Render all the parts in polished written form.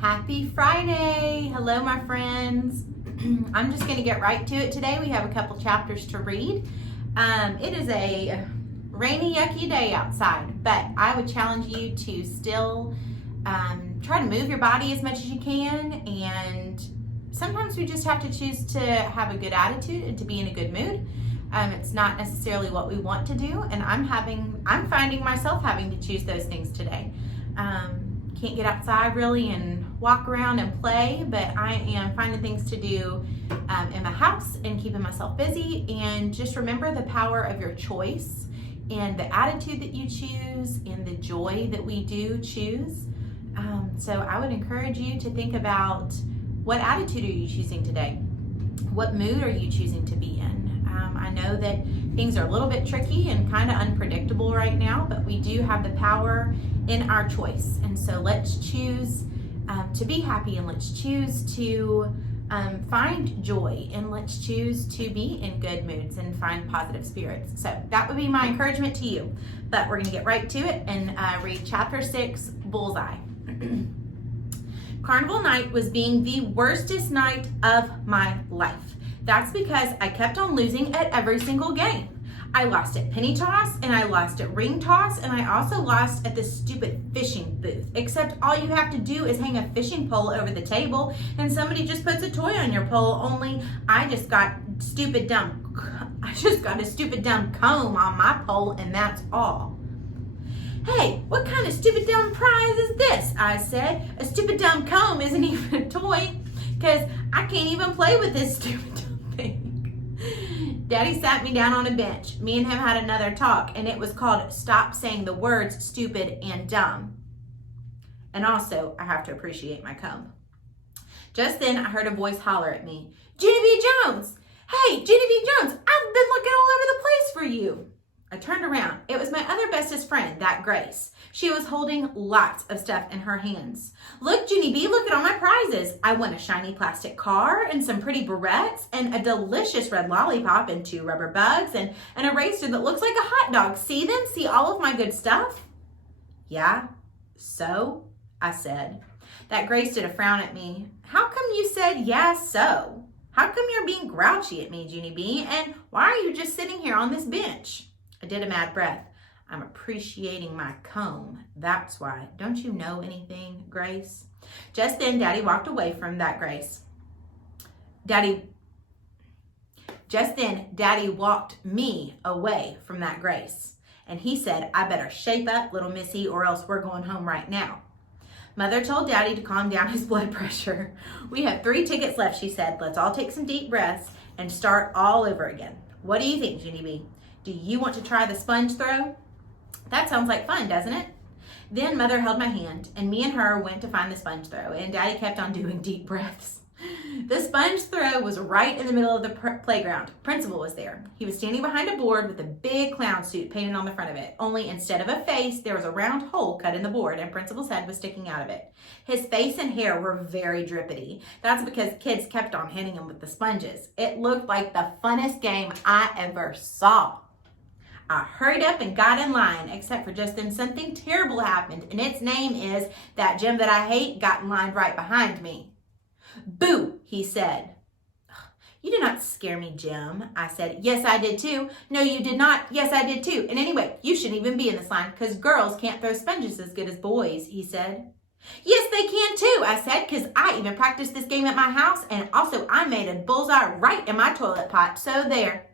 Happy Friday! Hello, my friends. I'm just going to get right to it today. We have a couple chapters to read. It is a rainy, yucky day outside, but I would challenge you to still try to move your body as much as you can. And sometimes we just have to choose to have a good attitude and to be in a good mood. It's not necessarily what we want to do, and I'm finding myself having to choose those things today. Can't get outside really and walk around and play, but I am finding things to do in my house and keeping myself busy. And just remember the power of your choice and the attitude that you choose and the joy that we do choose. So I would encourage you to think about, what attitude are you choosing today? What mood are you choosing to be in? I know that things are a little bit tricky and kind of unpredictable right now, but we do have the power in our choice. And so let's choose to be happy, and let's choose to find joy, and let's choose to be in good moods and find positive spirits. So that would be my encouragement to you. But we're going to get right to it and read chapter 6, Bullseye. Carnival night was being the worstest night of my life. That's because I kept on losing at every single game. I lost at penny toss, and I lost at ring toss, and I also lost at this stupid fishing booth. Except all you have to do is hang a fishing pole over the table, and somebody just puts a toy on your pole, only I just got a stupid dumb comb on my pole, and that's all. Hey, what kind of stupid dumb prize is this? I said. A stupid dumb comb isn't even a toy, because I can't even play with this stupid dumb thing. Daddy sat me down on a bench. Me and him had another talk, and it was called Stop Saying the Words Stupid and Dumb. And also, I have to appreciate my comb. Just then, I heard a voice holler at me. Ginny B. Jones! Hey, Ginny B. Jones, I've been looking all over the place for you. I turned around. It was my other bestest friend, that Grace. She was holding lots of stuff in her hands. Look, Ginny B, look at all my prizes. I won a shiny plastic car and some pretty barrettes and a delicious red lollipop and 2 rubber bugs and an eraser that looks like a hot dog. See them? See all of my good stuff? Yeah, so? I said. That Grace did a frown at me. How come you said, yeah, so? How come you're being grouchy at me, Ginny B? And why are you just sitting here on this bench? I did a mad breath. I'm appreciating my comb. That's why. Don't you know anything, Grace? Just then, Daddy walked away from that Grace. Just then, Daddy walked me away from that Grace. And he said, I better shape up, little missy, or else we're going home right now. Mother told Daddy to calm down his blood pressure. We have 3 tickets left, she said. Let's all take some deep breaths and start all over again. What do you think, Ginny B? Do you want to try the sponge throw? That sounds like fun, doesn't it? Then Mother held my hand, and me and her went to find the sponge throw, and Daddy kept on doing deep breaths. The sponge throw was right in the middle of the playground. Principal was there. He was standing behind a board with a big clown suit painted on the front of it. Only instead of a face, there was a round hole cut in the board, and Principal's head was sticking out of it. His face and hair were very drippity. That's because kids kept on hitting him with the sponges. It looked like the funnest game I ever saw. I hurried up and got in line, except for just then something terrible happened, and its name is that Jim that I hate got in line right behind me. Boo, he said. You did not scare me, Jim, I said. Yes, I did too. No, you did not. Yes, I did too. And anyway, you shouldn't even be in this line because girls can't throw sponges as good as boys, he said. Yes, they can too, I said, because I even practiced this game at my house, and also I made a bullseye right in my toilet pot, so there.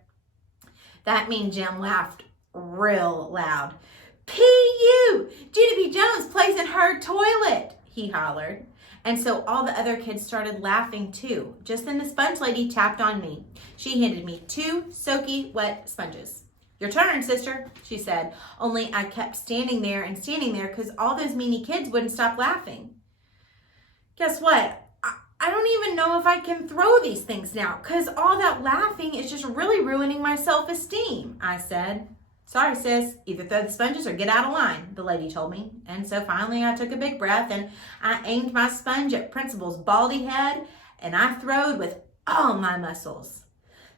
That mean Jim laughed real loud. P.U. Ginny B. Jones plays in her toilet, he hollered. And so all the other kids started laughing too. Just then the sponge lady tapped on me. She handed me 2 soaky, wet sponges. Your turn, sister, she said. Only I kept standing there because all those meanie kids wouldn't stop laughing. Guess what? I don't even know if I can throw these things now because all that laughing is just really ruining my self-esteem, I said. Sorry, sis. Either throw the sponges or get out of line, the lady told me. And so finally I took a big breath and I aimed my sponge at Principal's baldy head and I throwed with all my muscles.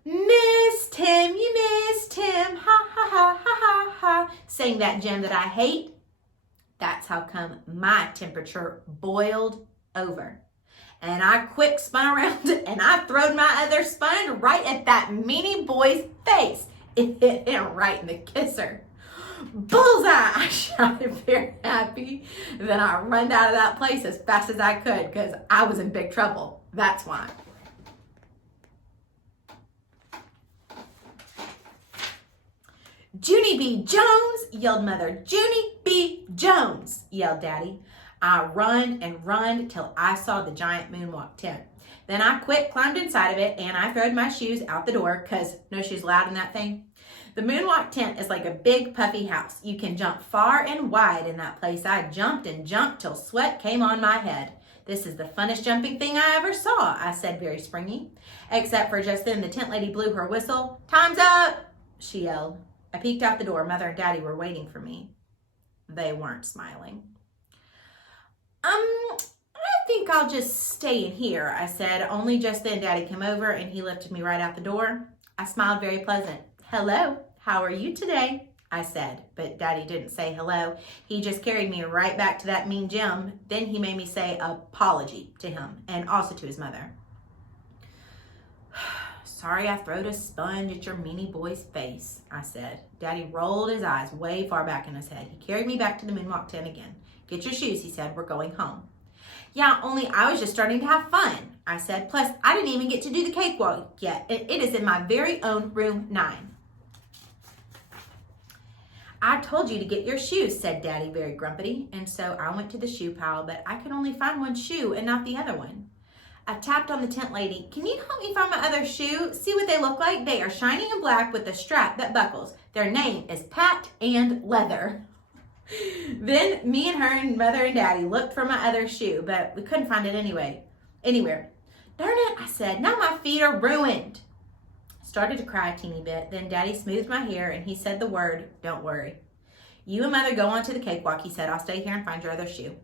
Missed him, you missed him, ha ha ha ha ha ha, sang that Jim that I hate. That's how come my temperature boiled over. And I quick spun around and I throwed my other sponge right at that meanie boy's face. It hit him right in the kisser. Bullseye! I shouted, very happy. Then I ran out of that place as fast as I could because I was in big trouble. That's why. Junie B. Jones, yelled Mother. Junie B. Jones, yelled Daddy. I run and run till I saw the giant moonwalk tent. Then I quick climbed inside of it and I throwed my shoes out the door because no shoes allowed in that thing. The moonwalk tent is like a big puffy house. You can jump far and wide in that place. I jumped and jumped till sweat came on my head. This is the funnest jumping thing I ever saw, I said very springy. Except for just then the tent lady blew her whistle. Time's up, she yelled. I peeked out the door. Mother and Daddy were waiting for me. They weren't smiling. I think I'll just stay in here, I said. Only just then Daddy came over and he lifted me right out the door. I smiled very pleasant. Hello, how are you today? I said, but Daddy didn't say hello. He just carried me right back to that mean Jim. Then he made me say apology to him and also to his mother. Sorry I throwed a sponge at your meanie boy's face, I said. Daddy rolled his eyes way far back in his head. He carried me back to the moonwalk tent again. Get your shoes, he said. We're going home. Yeah, only I was just starting to have fun, I said. Plus, I didn't even get to do the cakewalk yet. It is in my very own room 9. I told you to get your shoes, said Daddy very grumpy. And so I went to the shoe pile, but I could only find one shoe and not the other one. I tapped on the tent lady. Can you help me find my other shoe? See what they look like? They are shiny and black with a strap that buckles. Their name is Pat and Leather. Then me and her and Mother and Daddy looked for my other shoe, but we couldn't find it anywhere. Darn it, I said. Now my feet are ruined. Started to cry a teeny bit. Then Daddy smoothed my hair and he said the word, don't worry. You and Mother go on to the cakewalk, he said. I'll stay here and find your other shoe.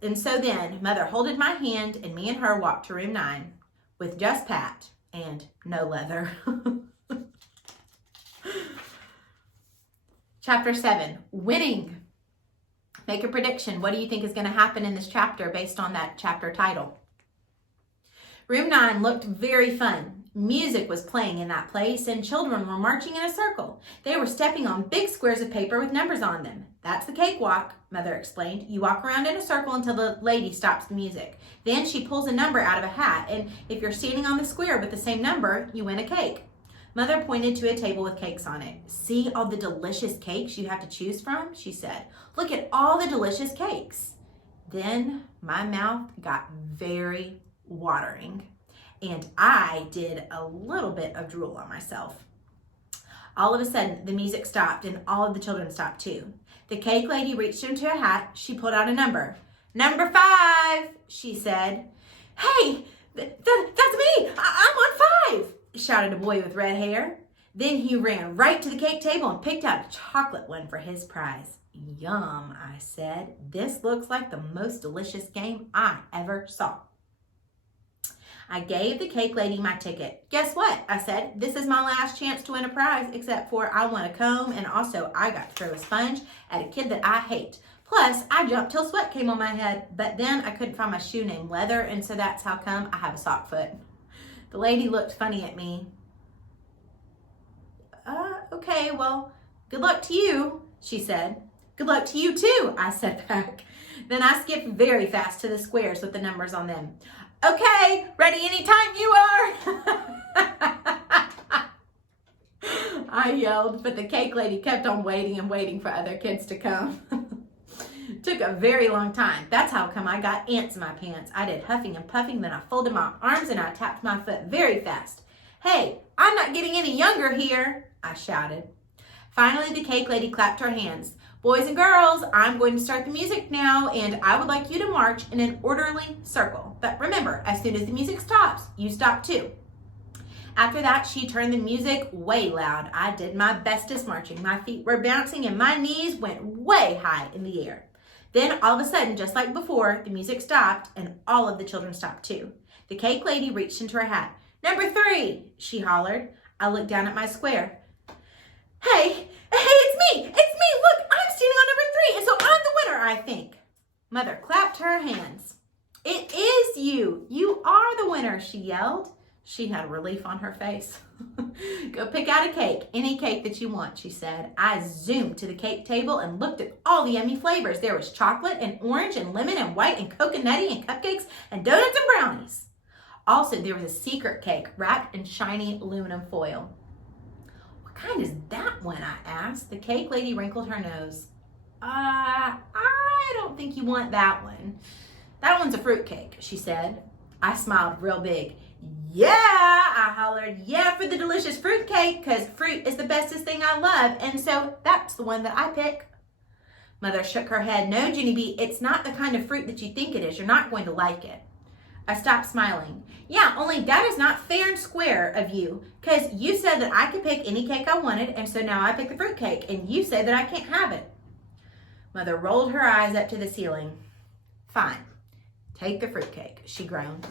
And so then Mother holded my hand and me and her walked to room 9 with just Pat and no leather. Chapter 7, winning. Make a prediction. What do you think is going to happen in this chapter based on that chapter title? Room 9 looked very fun. Music was playing in that place and children were marching in a circle. They were stepping on big squares of paper with numbers on them. That's the cakewalk, Mother explained. You walk around in a circle until the lady stops the music. Then she pulls a number out of a hat, and if you're standing on the square with the same number, you win a cake. Mother pointed to a table with cakes on it. See all the delicious cakes you have to choose from, she said. Look at all the delicious cakes. Then my mouth got very watering, and I did a little bit of drool on myself. All of a sudden, the music stopped, and all of the children stopped too. The cake lady reached into her hat. She pulled out a number. Number 5, she said. Hey, that's me. I'm on 5, shouted a boy with red hair. Then he ran right to the cake table and picked out a chocolate one for his prize. Yum, I said. This looks like the most delicious game I ever saw. I gave the cake lady my ticket. Guess what? I said, this is my last chance to win a prize, except for I won a comb, and also I got to throw a sponge at a kid that I hate. Plus, I jumped till sweat came on my head, but then I couldn't find my shoe named Leather, and so that's how come I have a sock foot. The lady looked funny at me. Okay, well, good luck to you, she said. Good luck to you too, I said back. Then I skipped very fast to the squares with the numbers on them. Okay, ready anytime you are. I yelled, but the cake lady kept on waiting and waiting for other kids to come. Took a very long time. That's how come I got ants in my pants. I did huffing and puffing, then I folded my arms and I tapped my foot very fast. Hey, I'm not getting any younger here, I shouted. Finally, the cake lady clapped her hands. Boys and girls, I'm going to start the music now, and I would like you to march in an orderly circle. But remember, as soon as the music stops, you stop too. After that, she turned the music way loud. I did my bestest marching. My feet were bouncing and my knees went way high in the air. Then all of a sudden, just like before, the music stopped and all of the children stopped too. The cake lady reached into her hat. Number 3, she hollered. I looked down at my square. Hey, it's me. Look, I'm standing on number 3, and so I'm the winner, I think. Mother clapped her hands. It you. You are the winner, she yelled. She had relief on her face. Go pick out a cake, any cake that you want, she said. I zoomed to the cake table and looked at all the yummy flavors. There was chocolate and orange and lemon and white and coconutty and cupcakes and donuts and brownies. Also, there was a secret cake wrapped in shiny aluminum foil. What kind is that one? I asked. The cake lady wrinkled her nose. I don't think you want that one. That one's a fruit cake, she said. I smiled real big. Yeah, I hollered, yeah, for the delicious fruit cake, because fruit is the bestest thing I love, and so that's the one that I pick. Mother shook her head. No, Junie B, it's not the kind of fruit that you think it is. You're not going to like it. I stopped smiling. Yeah, only that is not fair and square of you, because you said that I could pick any cake I wanted, and so now I pick the fruit cake, and you say that I can't have it. Mother rolled her eyes up to the ceiling. Fine, take the fruit cake, she groaned.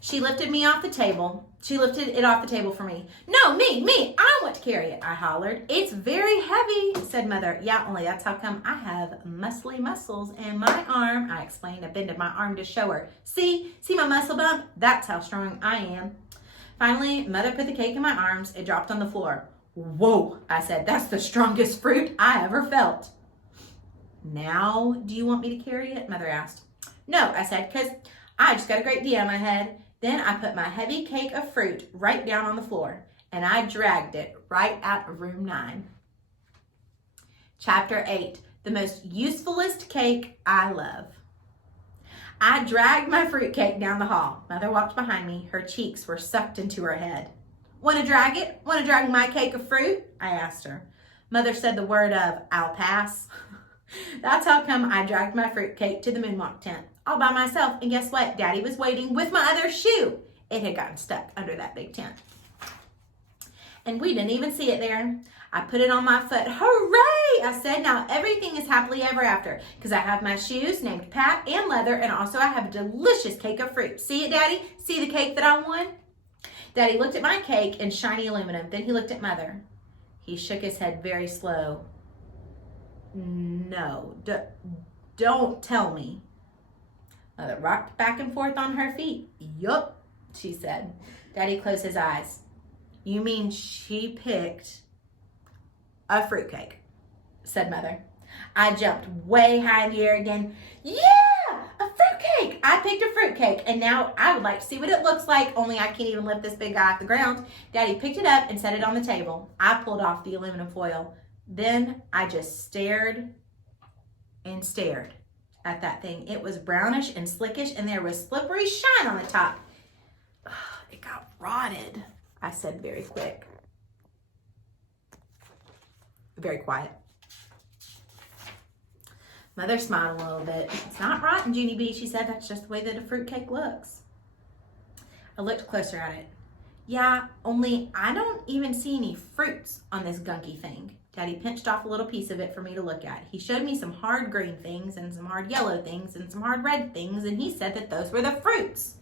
She lifted it off the table for me. No, me, I want to carry it, I hollered. It's very heavy, said Mother. Yeah, only that's how come I have muscly muscles in my arm, I explained. I bended my arm to show her. See my muscle bump? That's how strong I am. Finally, Mother put the cake in my arms. It dropped on the floor. Whoa, I said, that's the strongest fruit I ever felt. Now, do you want me to carry it? Mother asked. No, I said, because I just got a great idea in my head. Then I put my heavy cake of fruit right down on the floor, and I dragged it right out of room 9. Chapter 8, the most usefulest cake I love. I dragged my fruit cake down the hall. Mother walked behind me. Her cheeks were sucked into her head. Want to drag it? Want to drag my cake of fruit? I asked her. Mother said the word of, I'll pass. That's how come I dragged my fruit cake to the moonwalk tent. All by myself, and guess what? Daddy was waiting with my other shoe. It had gotten stuck under that big tent. And we didn't even see it there. I put it on my foot. Hooray! I said, now everything is happily ever after, because I have my shoes named Pat and Leather, and also I have a delicious cake of fruit. See it, Daddy? See the cake that I won? Daddy looked at my cake in shiny aluminum. Then he looked at Mother. He shook his head very slow. No, don't tell me. Mother rocked back and forth on her feet. Yup, she said. Daddy closed his eyes. You mean she picked a fruitcake, said Mother. I jumped way high in the air again. Yeah, a fruitcake. I picked a fruitcake, and now I would like to see what it looks like, only I can't even lift this big guy off the ground. Daddy picked it up and set it on the table. I pulled off the aluminum foil. Then I just stared and stared at that thing. It was brownish and slickish, and there was slippery shine on the top. It got rotted, I said very quick. Very quiet. Mother smiled a little bit. It's not rotten, Junie B, she said. That's just the way that a fruitcake looks. I looked closer at it. Yeah, only I don't even see any fruits on this gunky thing. Daddy pinched off a little piece of it for me to look at. He showed me some hard green things and some hard yellow things and some hard red things, and he said that those were the fruits.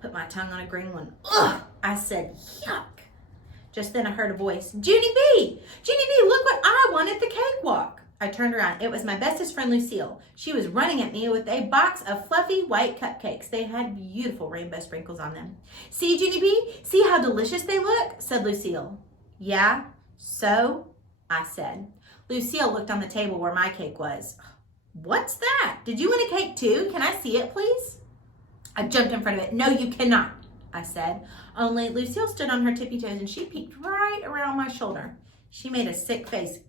Put my tongue on a green one. Ugh, I said, yuck. Just then I heard a voice. Junie B, look what I won at the cakewalk. I turned around. It was my bestest friend, Lucille. She was running at me with a box of fluffy white cupcakes. They had beautiful rainbow sprinkles on them. See, Junie B, see how delicious they look, said Lucille. Yeah, so? I said. Lucille looked on the table where my cake was. What's that? Did you win a cake too? Can I see it, please? I jumped in front of it. No, you cannot, I said. Only Lucille stood on her tippy toes and she peeked right around my shoulder. She made a sick face.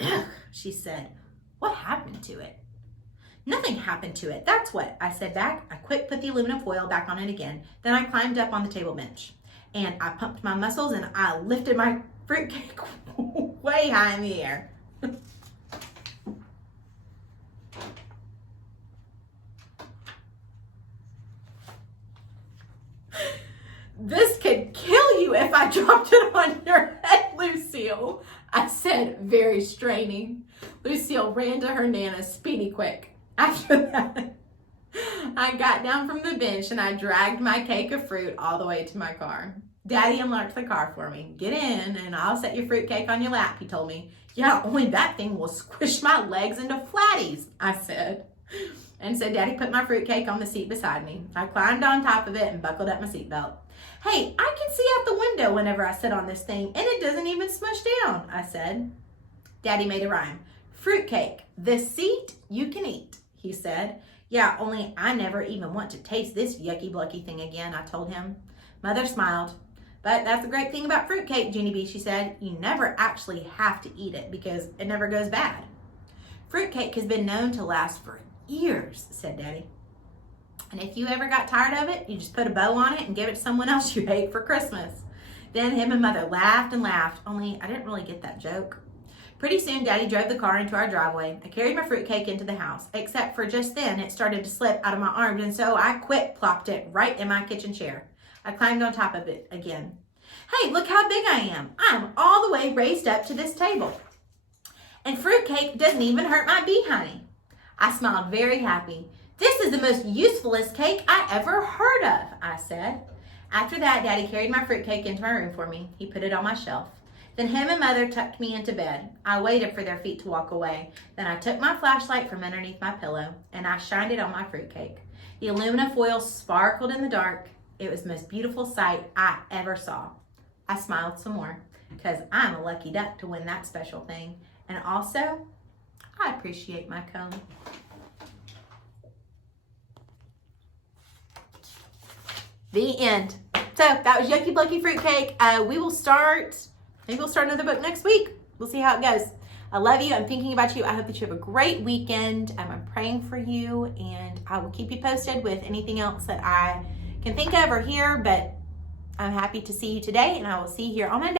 Ugh, she said. What happened to it? Nothing happened to it. That's what, I said back. I quick put the aluminum foil back on it again. Then I climbed up on the table bench and I pumped my muscles and I lifted my fruitcake way high in the air. This could kill you if I dropped it on your head, Lucille, I said, very straining. Lucille ran to her Nana speedy quick. After that, I got down from the bench and I dragged my cake of fruit all the way to my car. Daddy unlocked the car for me. Get in and I'll set your fruitcake on your lap, he told me. Yeah, only that thing will squish my legs into flatties, I said. And so Daddy put my fruitcake on the seat beside me. I climbed on top of it and buckled up my seatbelt. Hey, I can see out the window whenever I sit on this thing, and it doesn't even smush down, I said. Daddy made a rhyme. Fruitcake, the seat you can eat, he said. Yeah, only I never even want to taste this yucky blucky thing again, I told him. Mother smiled. But that's the great thing about fruitcake, Jeannie B, she said. You never actually have to eat it because it never goes bad. Fruitcake has been known to last for years, said Daddy. And if you ever got tired of it, you just put a bow on it and give it to someone else you ate for Christmas. Then him and Mother laughed and laughed, only I didn't really get that joke. Pretty soon, Daddy drove the car into our driveway. I carried my fruitcake into the house, except for just then it started to slip out of my arms, and so I quick-plopped it right in my kitchen chair. I climbed on top of it again. Hey, look how big I am. I'm all the way raised up to this table. And fruitcake doesn't even hurt my behind. I smiled very happy. This is the most usefulest cake I ever heard of, I said. After that, Daddy carried my fruitcake into my room for me. He put it on my shelf. Then him and Mother tucked me into bed. I waited for their feet to walk away. Then I took my flashlight from underneath my pillow and I shined it on my fruitcake. The aluminum foil sparkled in the dark. It was the most beautiful sight I ever saw. I smiled some more because I'm a lucky duck to win that special thing. And also, I appreciate my comb. The end. So that was Yucky Blucky Fruitcake. Maybe we'll start another book next week. We'll see how it goes. I love you. I'm thinking about you. I hope that you have a great weekend. I'm praying for you, and I will keep you posted with anything else that I can think of or hear, but I'm happy to see you today, and I will see you here on Monday.